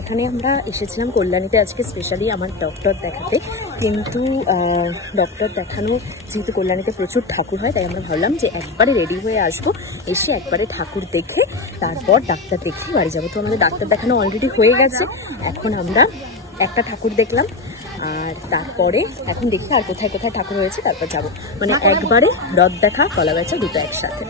এখানে আমরা এসেছিলাম কল্যাণীতে আজকে স্পেশালি আমার ডক্টর দেখাতে, কিন্তু ডক্টর দেখানো যেহেতু কল্যাণীতে প্রচুর ঠাকুর হয়, তাই আমরা ভাবলাম যে একবারে রেডি হয়ে আসবো, এসে একবারে ঠাকুর দেখে তারপর ডাক্তার দেখে বাড়ি যাবো। তো আমাদের ডাক্তার দেখানো অলরেডি হয়ে গেছে, এখন আমরা একটা ঠাকুর দেখলাম আর তারপরে এখন দেখি আর কোথায় কোথায় ঠাকুর হয়েছে, তারপর যাবো। মানে একবারে রথ দেখা কলা বেচা দুটো একসাথে।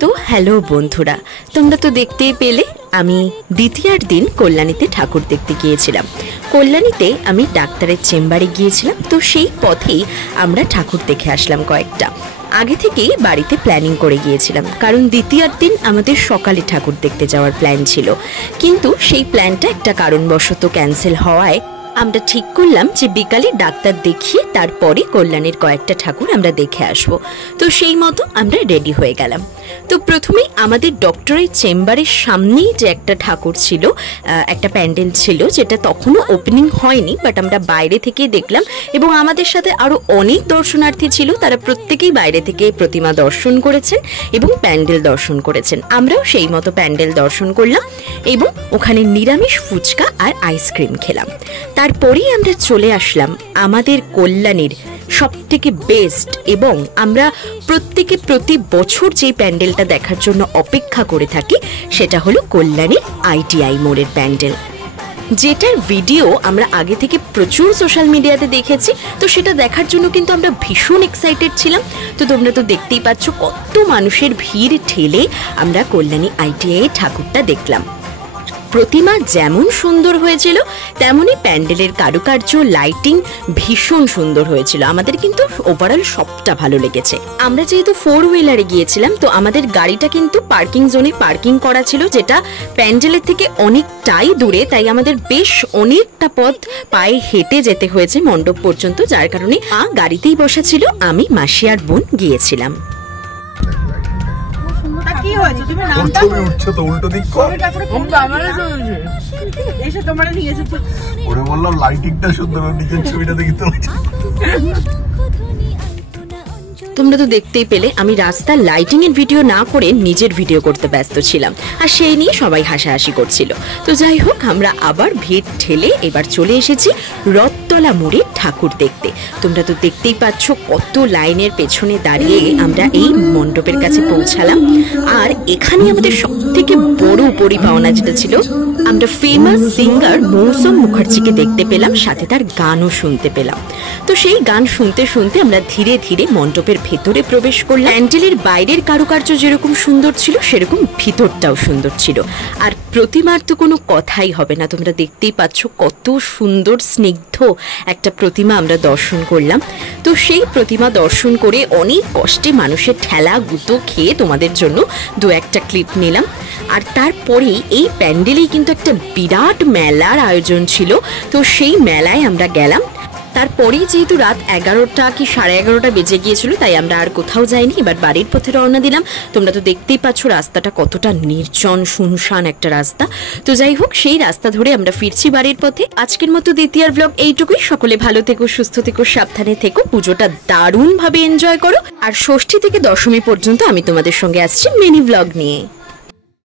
তো হ্যালো বন্ধুরা, তোমরা তো দেখতেই পেলে আমি দ্বিতীয়ার দিন কল্যাণীতে ঠাকুর দেখতে গিয়েছিলাম। কল্যাণীতে আমি ডাক্তারের চেম্বারে গিয়েছিলাম, তো সেই পথেই আমরা ঠাকুর দেখে আসলাম কয়েকটা। আগে থেকেই বাড়িতে প্ল্যানিং করে গিয়েছিলাম, কারণ দ্বিতীয়ার দিন আমাদের সকালে ঠাকুর দেখতে যাওয়ার প্ল্যান ছিল, কিন্তু সেই প্ল্যানটা একটা কারণবশত ক্যান্সেল হওয়ায় আমরা ঠিক করলাম যে বিকালে ডাক্তার দেখিয়ে তারপরে কল্যাণীর কয়েকটা ঠাকুর আমরা দেখে আসবো। তো সেই মতো আমরা রেডি হয়ে গেলাম। তো প্রথমেই আমাদের ডক্টরের চেম্বারের সামনেই যে একটা ঠাকুর ছিল, একটা প্যান্ডেল ছিল, যেটা তখনও ওপেনিং হয়নি, বাট আমরা বাইরে থেকে দেখলাম এবং আমাদের সাথে আরও অনেক দর্শনার্থী ছিল, তারা প্রত্যেকেই বাইরে থেকে প্রতিমা দর্শন করেছেন এবং প্যান্ডেল দর্শন করেছেন। আমরাও সেই মতো প্যান্ডেল দর্শন করলাম এবং ওখানে নিরামিষ ফুচকা আর আইসক্রিম খেলাম। তারপরেই আমরা চলে আসলাম আমাদের কল্যাণীর সবথেকে বেস্ট এবং আমরা প্রত্যেকে প্রতি বছর যে প্যান্ডেলটা দেখার জন্য অপেক্ষা করে থাকি, সেটা হলো কল্যাণীর ITI মোড়ের প্যান্ডেল, যেটার ভিডিও আমরা আগে থেকে প্রচুর সোশ্যাল মিডিয়াতে দেখেছি। তো সেটা দেখার জন্য কিন্তু আমরা ভীষণ এক্সাইটেড ছিলাম। তো তোমরা তো দেখতেই পাচ্ছ কত মানুষের ভিড় ঠেলে আমরা কল্যাণী ITI ঠাকুরটা দেখলাম। প্রতিমা যেমন সুন্দর হয়েছিল তেমনই প্যান্ডেলের কারুকার্য, লাইটিং ভীষণ সুন্দর হয়েছিল। আমাদের কিন্তু ওভারঅল সবটা ভালো লেগেছে। আমরা যেহেতু 4 হুইলারে গিয়েছিলাম, তো আমাদের গাড়িটা কিন্তু পার্কিং জোনে পার্কিং করা ছিল, যেটা প্যান্ডেলের থেকে অনেকটাই দূরে, তাই আমাদের বেশ অনেকটা পথ পায়ে হেঁটে যেতে হয়েছে মণ্ডপ পর্যন্ত, যার কারণে গাড়িতেই বসা ছিল, আমি মাসি আর বোন গিয়েছিলাম। তোমরা তো দেখতেই পেলে আমি রাস্তার লাইটিং এর ভিডিও না করে নিজের ভিডিও করতে ব্যস্ত ছিলাম, আর সেই নিয়ে সবাই হাসাহাসি করছিল। তো যাই হোক, আমরা আবার ভিড় ঠেলে এবার চলে এসেছি রথতলা মোড়ে ঠাকুর দেখতে। তোমরা তো দেখতেই পাচ্ছ কত লাইনের পেছনে দাঁড়িয়ে আমরা এই মণ্ডপের কাছে পৌঁছালাম। আর এখানে আমাদের সব থেকে বড় পরিপাওনা যেটা ছিল, আমরা ফেমাস সিঙ্গার মৌসুম মুখার্জিকে দেখতে পেলাম, সাথে তার গানও শুনতে পেলাম। তো সেই গান শুনতে শুনতে আমরা ধীরে ধীরে মণ্ডপের ভেতরে প্রবেশ করলাম। প্যান্ডেলের বাইরের কারুকার্য যেরকম সুন্দর ছিল, সেরকম ভিতরটাও সুন্দর ছিল। আর প্রতিমার তো কোনো কথাই হবে না, তোমরা দেখতেই পাচ্ছ কত সুন্দর স্নিগ্ধ একটা প্রতিমা আমরা দর্শন করলাম। তো সেই প্রতিমা দর্শন করে অনেক কষ্টে মানুষের ঠেলা গুঁতো খেয়ে তোমাদের জন্য দু একটা ক্লিপ নিলাম। আর তারপরেই এই প্যান্ডেলেই কিন্তু একটা বিরাট মেলার আয়োজন ছিল, তো সেই মেলায় আমরা গেলাম। তারপরেই যেহেতু রাত 11টা কি 11:30 বেজে গিয়েছিল, তাই আমরা আর কোথাও যাইনি, এবার বাড়ির পথে রওনা দিলাম। তোমরা তো দেখতেই পাচ্ছ রাস্তাটা কতটা নির্জন শুনশান একটা রাস্তা। তো যাই হোক, সেই রাস্তা ধরে আমরা ফিরছি বাড়ির পথে। আজকের মতো দ্বিতীয়ার ব্লগ এইটুকুই। সকলে ভালো থেকো, সুস্থ থেকো, সাবধানে থেকো, পুজোটা দারুণ ভাবে এনজয় করো। আর ষষ্ঠী থেকে দশমী পর্যন্ত আমি তোমাদের সঙ্গে আসছি মিনি ব্লগ নিয়ে।